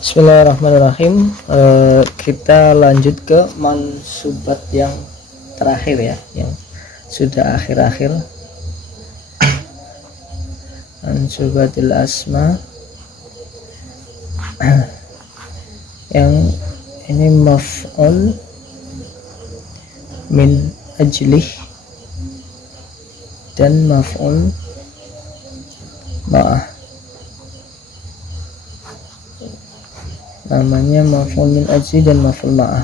Bismillahirrahmanirrahim. Kita lanjut ke mansubat yang terakhir ya, yang sudah akhir-akhir. Mansubatil asma yang ini maf'ul min ajlih dan maf'ul ma'ah. Namanya maf'ul min ajli dan maf'ul ma'ah.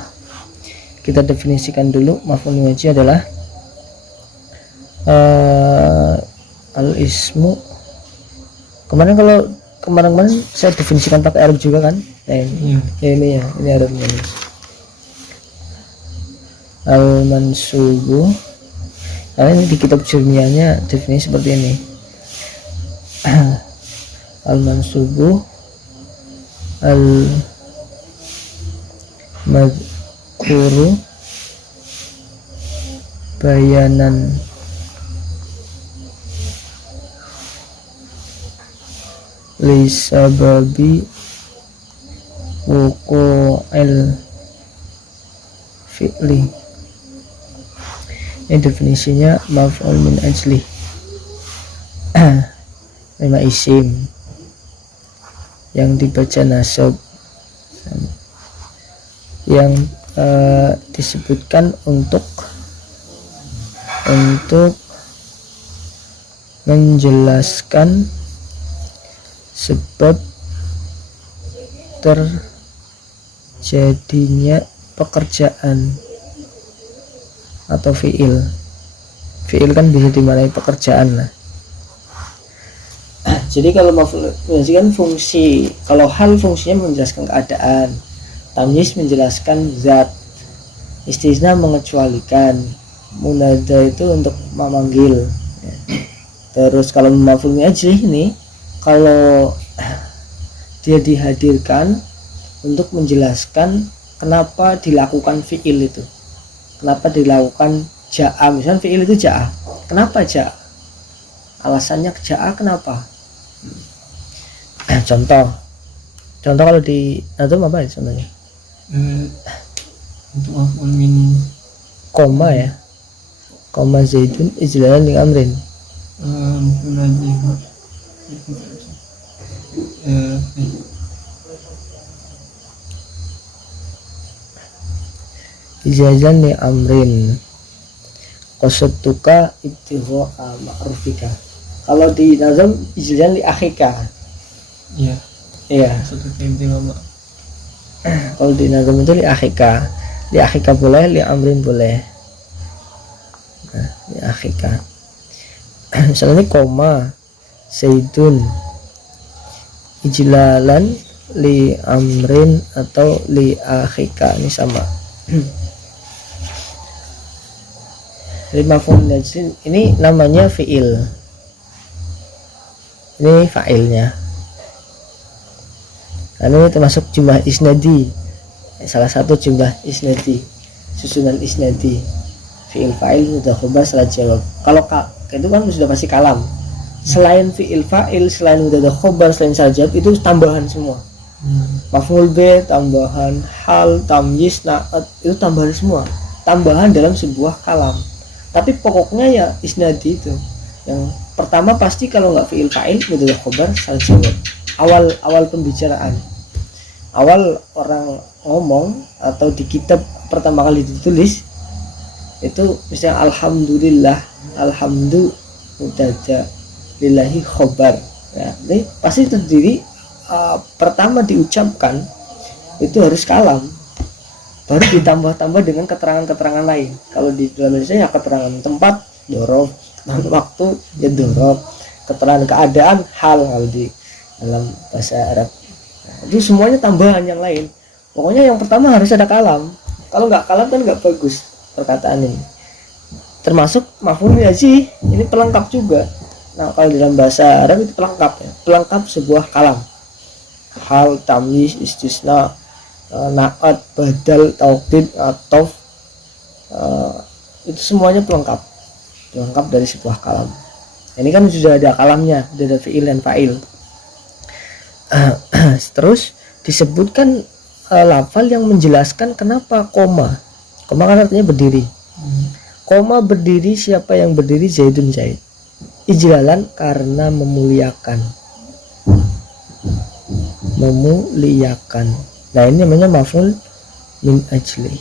Kita definisikan dulu. Maf'ul min ajli adalah al-ismu. Kemarin saya definisikan pakai Arab juga kan? Nah ini Arabnya ini. Al-mansubu. Karena ini di kitab jurnianya definisi seperti ini. Al-mansubu al-madhkuru bayanan li sababi wuqu'il fi'li. Ini definisinya maf'ul min ajli. 5 isim yang dibaca nasab, yang disebutkan untuk menjelaskan sebab terjadinya pekerjaan atau fi'il. Fi'il kan bisa dimaknai pekerjaan lah. Jadi kalau menjelaskan fungsi, kalau hal fungsinya menjelaskan keadaan, tamyiz menjelaskan zat, istisna mengecualikan, munada itu untuk memanggil. Terus kalau maf'ul min ajli ini, kalau dia dihadirkan untuk menjelaskan kenapa dilakukan fi'il itu, kenapa dilakukan ja'a. Misalnya fi'il itu ja'a, kenapa ja'a, alasannya ja'a kenapa. Contoh kalau di nazam apa ya contohnya? Untuk maf'ul min Koma ya, koma zaidun ijlalan li amrin. Ijazan li amrin qasadtuka ibtigha ma'rufika. Kalau di nazam ijazan li akhika. Iya. Kalau di nazam itu li akhika boleh, li amrin boleh. Nah, li akhika. Misalnya ini koma zaidun ijlalan li amrin atau li akhika, ini sama. Jadi maf'ul min ini namanya fi'il, ini fa'ilnya. Ini termasuk jumlah isnadi, salah satu jumlah isnadi, susunan isnadi, fi'il fa'il mubtada khabar salat jawab. Kalau itu kan sudah pasti kalam. Selain fi'il fa'il, selain mubtada khabar, selain salat jawab, itu tambahan semua. Maf'ul bi, tambahan hal, tamyiz, na'at, itu tambahan semua, tambahan dalam sebuah kalam. Tapi pokoknya ya isnadi itu. Yang pertama pasti kalau nggak fi'il fa'il, mubtada khabar salat jawab. Awal pembicaraan, awal orang ngomong atau di kitab pertama kali ditulis itu misalnya alhamdulillah, alhamdu mubtada, lillahi khobar ya, ini pasti terdiri pertama diucapkan itu harus kalam, baru ditambah-tambah dengan keterangan-keterangan lain. Kalau di dalam Indonesia ya keterangan tempat dorob, waktu ya dorob, keterangan keadaan hal di dalam bahasa Arab. Nah, itu semuanya tambahan yang lain. Pokoknya yang pertama harus ada kalam. Kalau nggak kalam kan nggak bagus perkataan ini. Termasuk maf'ul min ajli, ini pelengkap juga. Nah kalau dalam bahasa Arab itu pelengkap ya, pelengkap sebuah kalam. Hal, tamyiz, istisna, na'at, badal, taukid, atof, itu semuanya pelengkap dari sebuah kalam. Ini kan sudah ada kalamnya, sudah ada fi'il dan fa'il. Terus disebutkan lafal yang menjelaskan kenapa koma kan artinya berdiri. Koma berdiri, siapa yang berdiri? Zaidun, Zaid. Ijlalan karena memuliakan. Nah ini namanya maf'ul min ajli.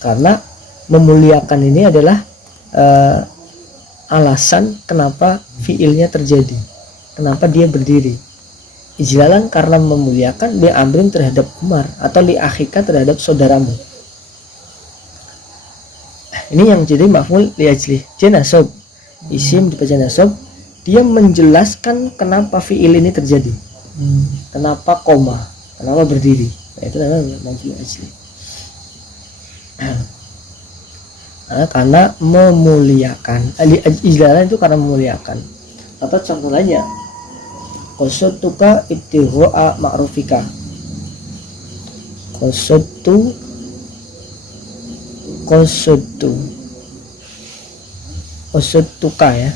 Karena memuliakan ini adalah alasan kenapa fiilnya terjadi, kenapa dia berdiri. Ijlalan karena memuliakan, li amrin terhadap Umar, atau li akhika terhadap saudaramu. Ini yang jadi maf'ul li ajli. Dia nasab, isim dibaca nasab, dia menjelaskan kenapa fiil ini terjadi, kenapa koma, kenapa berdiri. Nah, itu namanya maf'ul li ajli. Karena memuliakan. Ijlalan itu karena memuliakan. Atau contoh lainnya, qasatuka ibtigha'a ma'rufika. Qasatuka ya,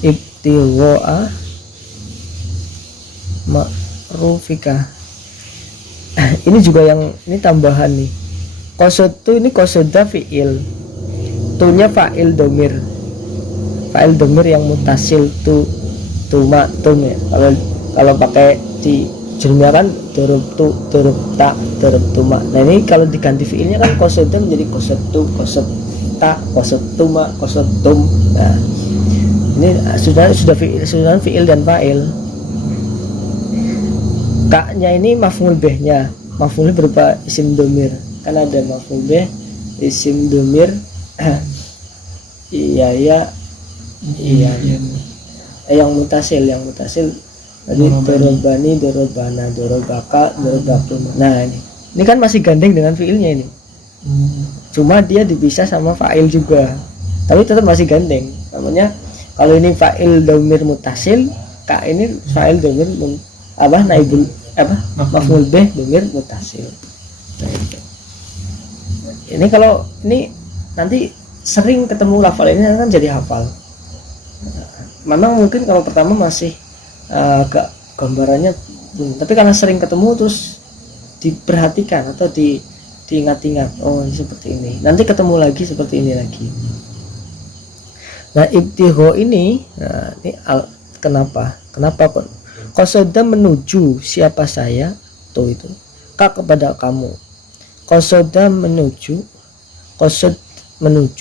ibtigha'a ma'rufika. Ini juga yang ini tambahan nih. Qasatu ini qasada fi'il, tunya fa'il domir yang mutasil tuma ya. Kalau pakai di jurumnya kan durub tu, durub ta, durub tuma. Nah ini kalau diganti fi'ilnya kan qasada menjadi qasatu, qasata, qasatuma, qasatum. Nah ini sudah fi'il dan fa'il. Kaknya ini maf'ul bihnya, maf'ul berupa isim domir. Kan ada maf'ul bih, isim domir, yang mutasil tadi dorobani, dorobana, dorobaka, dorobakum. Nah ini kan masih gandeng dengan fiilnya ini, cuma dia dipisah sama fa'il juga, tapi tetap masih gandeng. Namanya kalau ini fa'il domir mutasil, kak ini fa'il domir naibul maf'ul bih domir mutasil. Nah, itu. Ini kalau ini nanti sering ketemu lafal ini kan jadi hafal. Memang mungkin kalau pertama masih agak gambarannya, tapi karena sering ketemu terus diperhatikan atau diingat-ingat, oh ini seperti ini. Nanti ketemu lagi seperti ini lagi. Nah ibtigha ini, nah ini kenapa kok qasada menuju siapa saya tuh itu kak kepada kamu. Qasada menuju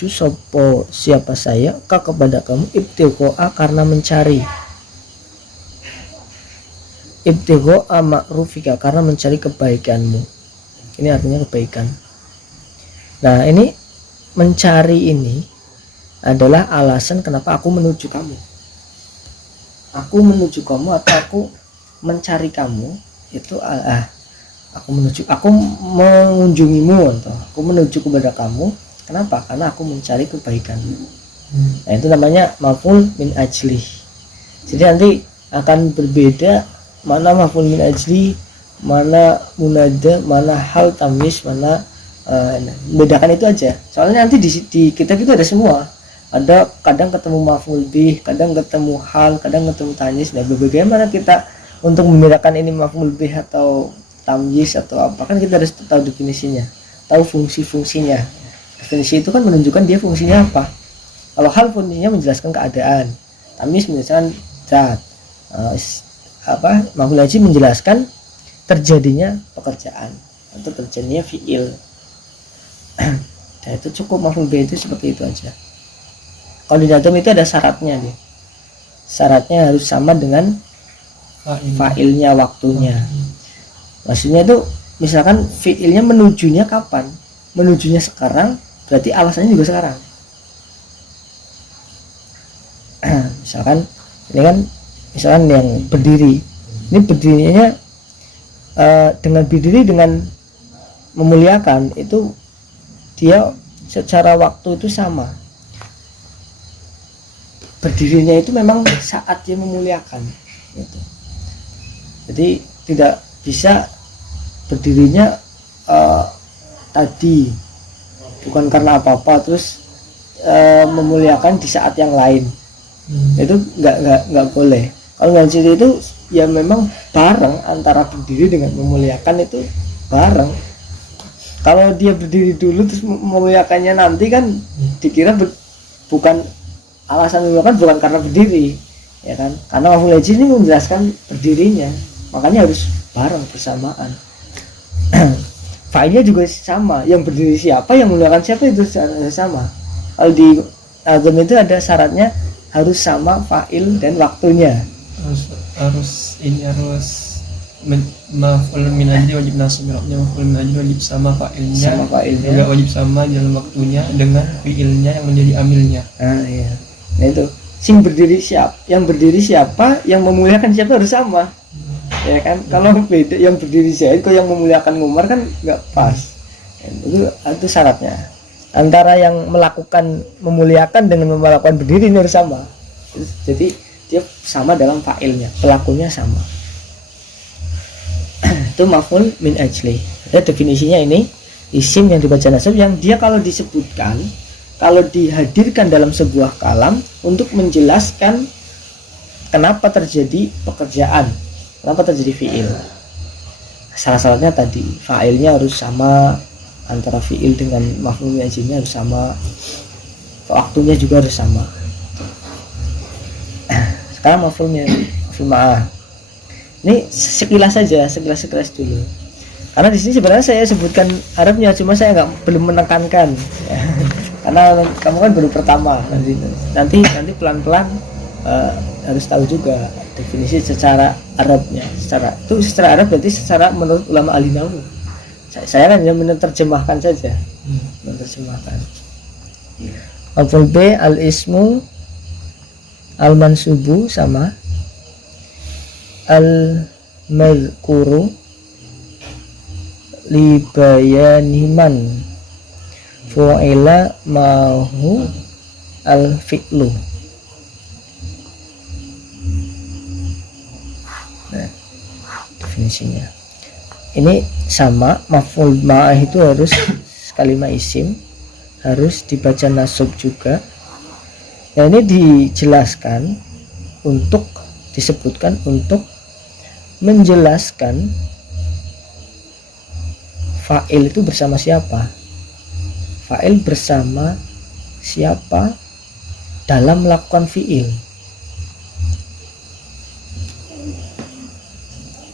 sopo siapa saya kak kepada kamu, ibtigha'a karena mencari, ibtigha'a ma'rufika karena mencari kebaikanmu. Ini artinya kebaikan. Nah ini mencari ini adalah alasan kenapa aku menuju kamu. Aku menuju kamu atau aku mencari kamu itu aku mengunjungimu atau aku menuju kepada kamu. Kenapa? Karena aku mencari kebaikanmu. Nah itu namanya maf'ul min ajli. Jadi nanti akan berbeda mana maf'ul min ajli, mana munada, mana hal tamyiz, mana bedakan itu aja. Soalnya nanti di kitab itu ada semua. Ada kadang ketemu maf'ul bih, kadang ketemu hal, kadang ketemu tamyiz. Nah bagaimana kita untuk membedakan ini maf'ul bih atau tamyiz atau apa, kan kita harus tahu definisinya, tahu fungsi-fungsinya. Definisi itu kan menunjukkan dia fungsinya apa. Kalau hal fungsinya menjelaskan keadaan, tamyiz menjelaskan zat, maf'ul ajli menjelaskan terjadinya pekerjaan atau terjadinya fiil. Nah itu cukup, maf'ul bih itu seperti itu aja. Kalau di datum itu ada syaratnya nih, syaratnya harus sama dengan fa'ilnya, waktunya. Maksudnya itu misalkan fiilnya menujunya kapan, menujunya sekarang, berarti alasannya juga sekarang. Misalkan ini kan, misalkan yang berdiri, ini berdirinya dengan berdiri dengan memuliakan itu dia secara waktu itu sama. Berdirinya itu memang saat dia memuliakan gitu. Jadi tidak bisa berdirinya tadi bukan karena apa-apa terus memuliakan di saat yang lain. Itu nggak boleh. Kalau min ajli itu ya memang bareng, antara berdiri dengan memuliakan itu bareng. Kalau dia berdiri dulu terus memuliakannya nanti kan dikira bukan alasan memuliakan, bukan karena berdiri, ya kan? Karena maf'ul ajli ini menjelaskan berdirinya, makanya harus bareng bersamaan. Fa'ilnya juga sama, yang berdiri siapa, yang memuliakan siapa itu sama. Kalau di azam itu ada syaratnya harus sama fa'il dan waktunya. Harus maf'ul min ajli wajib nasab i'rabnya, maf'ul min ajli wajib sama fa'ilnya, juga wajib sama dalam waktunya dengan fi'ilnya yang menjadi amilnya. Iya. Nah itu yang berdiri siapa, yang memuliakan siapa harus sama, ya kan? Kalau beda, yang berdiri Zaid kok yang memuliakan Umar kan nggak pas. Itu syaratnya, antara yang melakukan memuliakan dengan melakukan berdiri ini harus sama. Jadi dia sama dalam fa'ilnya, pelakunya sama. Itu maf'ul min ajli. Definisinya ini isim yang dibaca nasab, yang dia kalau disebutkan, kalau dihadirkan dalam sebuah kalam untuk menjelaskan kenapa terjadi pekerjaan, kenapa terjadi fi'il. Salah-salahnya tadi fa'ilnya harus sama, antara fi'il dengan maf'ul min ajlinya harus sama, waktunya juga harus sama. Sekarang maf'ul ma'ah. Ini sekilas saja, sekilas dulu. Karena di sini sebenarnya saya sebutkan Arabnya, cuma saya belum menekankan. Ya. Karena kamu kan baru pertama, nanti pelan-pelan harus tahu juga definisi secara Arabnya. Secara Arab berarti secara menurut ulama ahli nahwu. Saya kan hanya menerjemahkan saja, menerjemahkan. Maf'ul B al ismu al mansubu sama al mazkuru li bayani man fu'ila mahu al fi'lu. Nah, definisinya ini sama. Maf'ul ma'ah itu harus kalimat isim, harus dibaca nasab juga. Nah, ini dijelaskan untuk disebutkan untuk menjelaskan fa'il itu bersama siapa, fa'il bersama siapa dalam melakukan fi'il.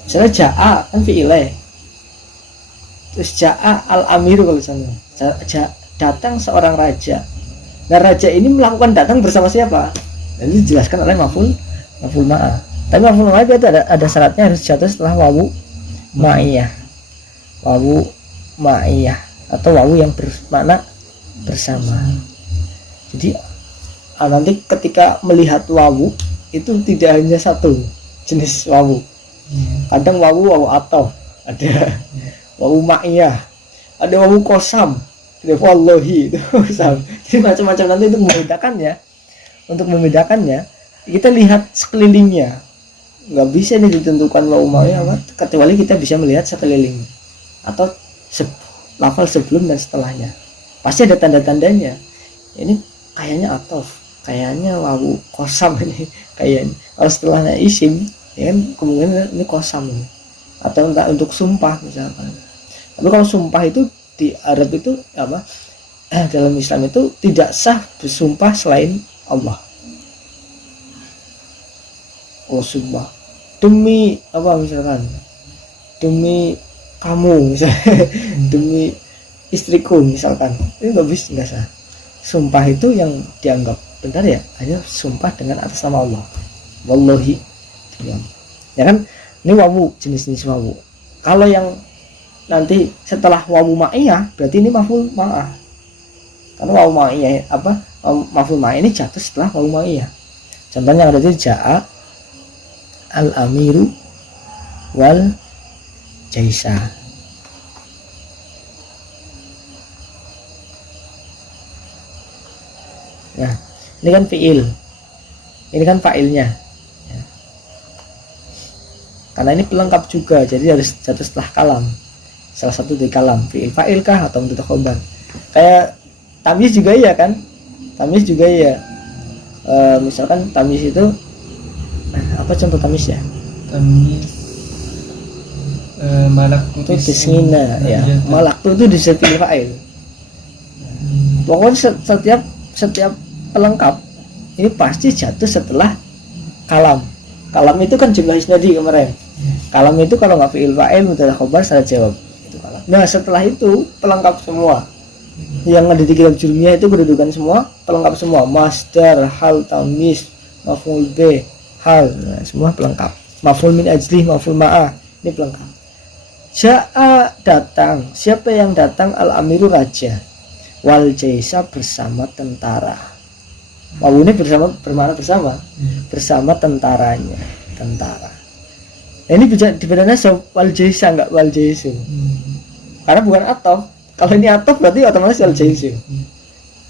Misalnya ja'a kan fi'ilnya, terus ja'a al-amiru, kalau misalnya datang seorang raja. Nah, raja ini melakukan datang bersama siapa? Dan itu dijelaskan oleh maf'ul ma'ah. Tapi maf'ul ma'ah itu ada syaratnya, harus jatuh setelah wawu ma'iyah. Wawu ma'iyah atau wawu yang bermakna bersama. Jadi nanti ketika melihat wawu itu tidak hanya satu jenis wawu. Kadang wawu atau ada wawu ma'iyah, ada wawu kosam, ada wallahi itu kosam. Jadi macam-macam nanti untuk membedakannya. Untuk membedakannya kita lihat sekelilingnya. Nggak bisa nih ditentukan wawu ma'iyah kecuali kita bisa melihat sekeliling atau lafal sebelum dan setelahnya. Pasti ada tanda-tandanya. Ini kayaknya atof, kayaknya wawu kosam ini kayaknya. Kalau setelahnya isim, ya kan kemungkinan ini kosam ini. Atau entah untuk sumpah misalkan. Tapi kalau sumpah itu di Arab itu apa? Dalam Islam itu tidak sah bersumpah selain Allah. Oh, sumpah demi apa misalkan, demi kamu misalnya, demi istriku misalkan, itu nggak bisa, nggak sah. Sumpah itu yang dianggap benar ya hanya sumpah dengan atas nama Allah, wallahi, ya kan. Ini wawu, jenis-jenis wawu. Kalau yang nanti setelah wawu ma'iyah berarti ini maf'ul ma'ah, karena wawu ma'iyah apa, maf'ul ma'iyah ini jatuh setelah wawu ma'iyah. Contohnya ada itu ja'a al-amiru wal jaisa. Nah, ini kan fi'il, ini kan fa'ilnya ya. Karena ini pelengkap juga, jadi harus jatuh setelah kalam, salah satu dari kalam, fi'il fa'il kah atau mubtada khobar. Kayak tamyiz juga ya kan, tamyiz juga ya. Misalkan tamyiz itu Apa contoh tamisnya? Tamis malaktu Itu tisngina ya. Malaktu itu bisa fi'il fa'il. Pokoknya setiap pelengkap ini pasti jatuh setelah kalam. Kalam itu kan jumlah isnadi kemarin. Kalam itu kalau nggak fi'il fa'il mubtada khobar syarat jawab itu kalam. Nah setelah itu pelengkap semua. Yang ada di kitab jurumiyah itu kedudukan semua pelengkap semua. Masdar, hal, tamis, maf'ul bih, hal, nah, semua pelengkap. Maf'ul min ajli, maf'ul ma'ah, ini pelengkap. Ja'a datang. Siapa yang datang? Al-amiru raja. Wal jaisa bersama tentara. Wawu ini bermakna bersama. Bersama tentaranya. Tentara. Nah, ini bisa dibeda nasab wal jaisa enggak wal jaisu. Karena bukan atof. Kalau ini atof berarti otomatis wal jaisu.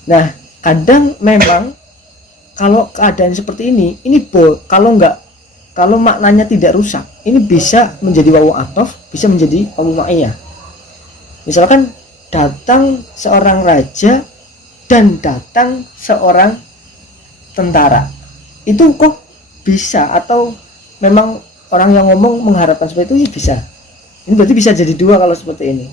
Nah, kadang memang kalau keadaan seperti ini kalau maknanya tidak rusak, ini bisa menjadi wawu atof, bisa menjadi wawu ma'iyah. Misalkan datang seorang raja dan datang seorang tentara, itu kok bisa? Atau memang orang yang ngomong mengharapkan seperti itu? Bisa. Ini berarti bisa jadi dua kalau seperti ini.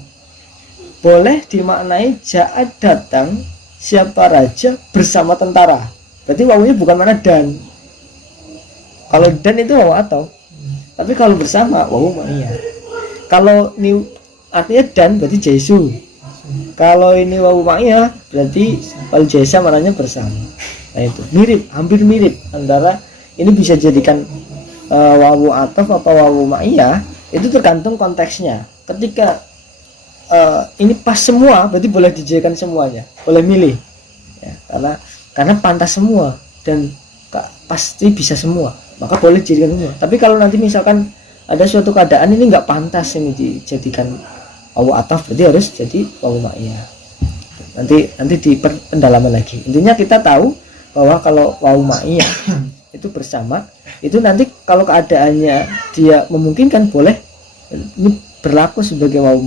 Boleh dimaknai ja'a datang siapa raja bersama tentara. Berarti wawunya bukan mana dan. Kalau dan itu wawu atau. Tapi kalau bersama wawu ma'iyah. Kalau ini artinya dan berarti jaisu. Kalau ini wawu ma'iyah berarti wal jaisa maknanya bersama. Nah itu mirip, hampir mirip antara ini bisa jadikan wawu ataf atau wawu ma'iyah, itu tergantung konteksnya. Ketika ini pas semua berarti boleh dijadikan semuanya, boleh milih ya, karena pantas semua dan pasti bisa semua, maka boleh dijadikan semua. Tapi kalau nanti misalkan ada suatu keadaan ini nggak pantas ini dijadikan wawu ataf, berarti harus jadi wawu ma'iyah. Nanti di pendalaman lagi. Intinya kita tahu bahwa kalau wawu ma'iyah itu bersama, itu nanti kalau keadaannya dia memungkinkan boleh ini berlaku sebagai wawu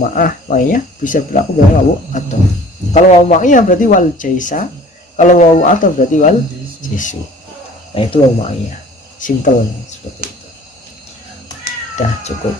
ma'iyah, bisa berlaku sebagai wawu ataf. Kalau wawu ma'iyah berarti wal jaisa, kalau wawu ataf berarti wal jaisu. Nah itu wawu ma'iyah, simple seperti itu. Dah cukup.